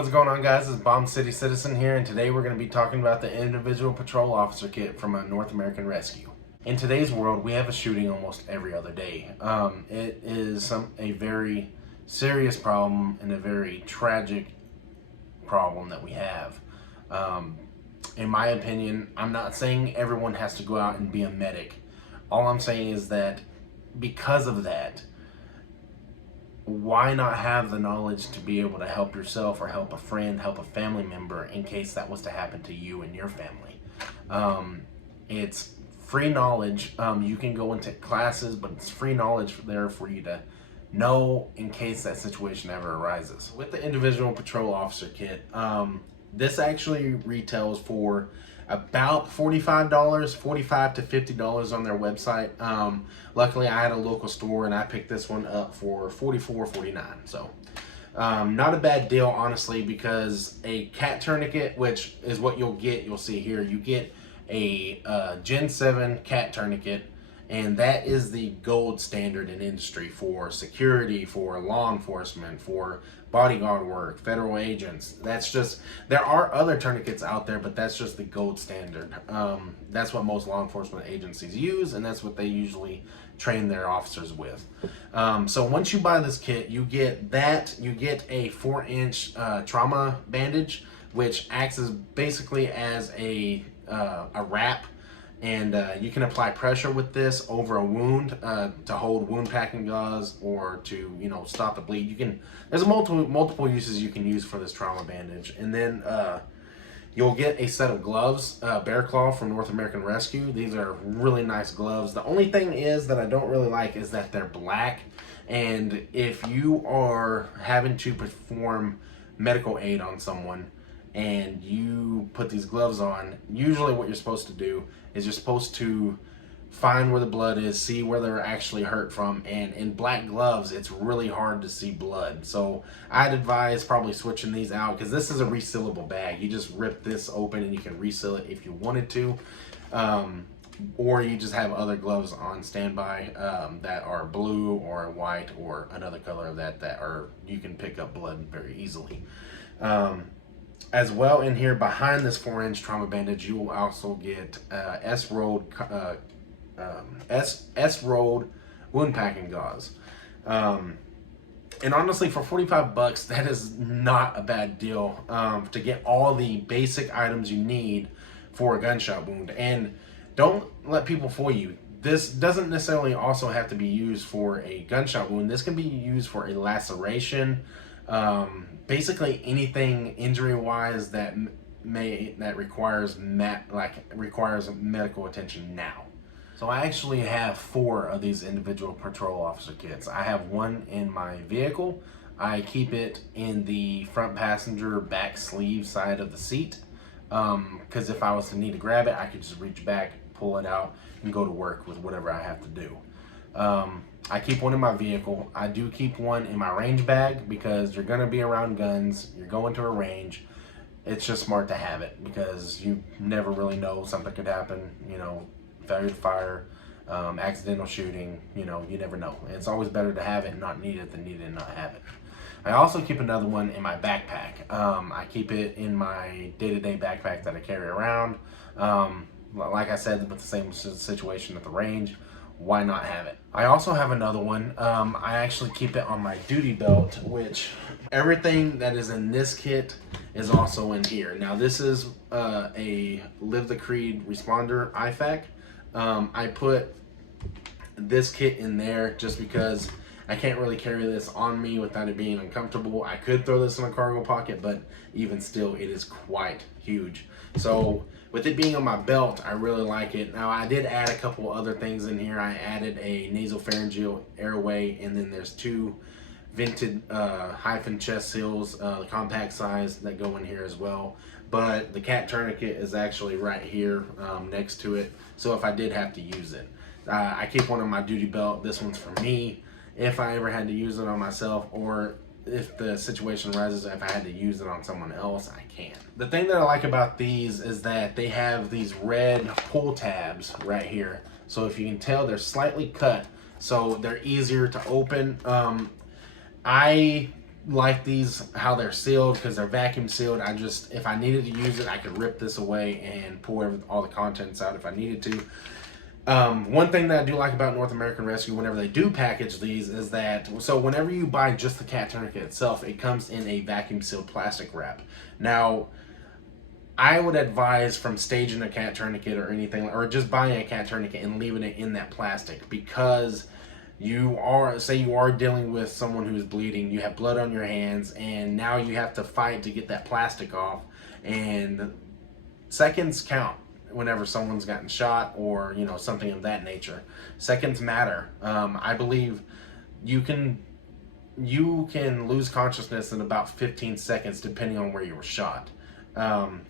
what's going on, guys? It's BCCitizen here, and today we're going to be talking about the Individual Patrol Officer Kit from a North American Rescue. In today's world, we have a shooting almost every other day. It is a very serious problem and a very tragic problem that we have. In my opinion, I'm not saying everyone has to go out and be a medic. All I'm saying is that because of that, why not have the knowledge to be able to help yourself or help a friend, help a family member in case that was to happen to you and your family? It's free knowledge. You can go and take classes, but it's free knowledge there for you to know in case that situation ever arises. With the Individual Patrol Officer Kit, this actually retails for about $45, $45 to $50 on their website. Luckily, I had a local store and I picked this one up for $44, $49. So not a bad deal, honestly, because a cat tourniquet, which is what you'll see here, you get a Gen 7 cat tourniquet, and that is the gold standard in industry for security, for law enforcement, for bodyguard work, federal agents. There are other tourniquets out there, but that's just the gold standard. That's what most law enforcement agencies use, and that's what they usually train their officers with. So once you buy this kit, you get that. You get a 4-inch trauma bandage, which acts as basically as a wrap. And you can apply pressure with this over a wound to hold wound packing gauze or to stop the bleed. There's multiple uses you can use for this trauma bandage. And then you'll get a set of gloves, Bear Claw from North American Rescue. These are really nice gloves. The only thing is that I don't really like is that they're black. And if you are having to perform medical aid on someone and you put these gloves on, usually what you're supposed to do is you're supposed to find where the blood is, see where they're actually hurt from, and in black gloves it's really hard to see blood. So I'd advise probably switching these out, because this is a resealable bag. You just rip this open and you can reseal it if you wanted to, or you just have other gloves on standby that are blue or white or another color of that you can pick up blood very easily. As well, in here behind this 4-inch trauma bandage, you will also get S-rolled wound packing gauze. And honestly, for $45, that is not a bad deal to get all the basic items you need for a gunshot wound. And don't let people fool you. This doesn't necessarily also have to be used for a gunshot wound. This can be used for a laceration. Basically anything injury-wise that requires medical attention now. So I actually have 4 of these Individual Patrol Officer Kits. I have one in my vehicle. I keep it in the front passenger back sleeve side of the seat, because if I was to need to grab it, I could just reach back, pull it out, and go to work with whatever I have to do. I keep one in my vehicle. I do keep one in my range bag, because you're going to be around guns. You're going to a range. It's just smart to have it, because you never really know. Something could happen, failure to fire, accidental shooting, you never know. It's always better to have it and not need it than need it and not have it. I also keep another one in my backpack. I keep it in my day-to-day backpack that I carry around. Like I said, with the same situation at the range, why not have it? I also have another one. I actually keep it on my duty belt, which everything that is in this kit is also in here. Now this is a Live the Creed Responder IPOK. I put this kit in there just because I can't really carry this on me without it being uncomfortable. I could throw this in a cargo pocket, but even still, it is quite huge. So with it being on my belt, I really like it. Now, I did add a couple other things in here. I added a nasopharyngeal airway, and then there's 2 vented hyphen chest seals, the compact size, that go in here as well. But the cat tourniquet is actually right here next to it, so if I did have to use it. I keep one on my duty belt. This one's for me if I ever had to use it on myself, or if the situation arises, if I had to use it on someone else, I can. The thing that I like about these is that they have these red pull tabs right here. So if you can tell, they're slightly cut, so they're easier to open. I like these, how they're sealed, because they're vacuum sealed. If I needed to use it, I could rip this away and pull all the contents out if I needed to. One thing that I do like about North American Rescue whenever they do package these is that, so whenever you buy just the cat tourniquet itself, it comes in a vacuum sealed plastic wrap. Now, I would advise from staging a cat tourniquet or anything, or just buying a cat tourniquet and leaving it in that plastic, because you are dealing with someone who's bleeding, you have blood on your hands, and now you have to fight to get that plastic off, and seconds count whenever someone's gotten shot or something of that nature. Seconds matter. I believe you can lose consciousness in about 15 seconds depending on where you were shot.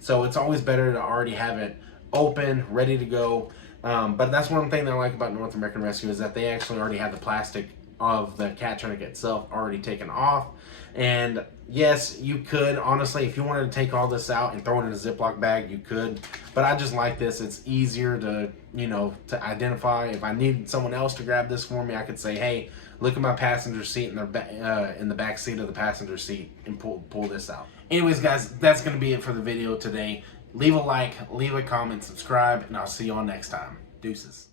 So it's always better to already have it open, ready to go. But that's one thing that I like about North American Rescue, is that they actually already have the plastic of the cat tourniquet itself already taken off. And yes, you could, honestly, if you wanted to take all this out and throw it in a Ziploc bag, you could. But I just like this. It's easier to, to identify. If I need someone else to grab this for me, I could say, hey, look at my passenger seat in the back seat of the passenger seat, and pull this out. Anyways, guys, that's going to be it for the video today. Leave a like, leave a comment, subscribe, and I'll see you all next time. Deuces.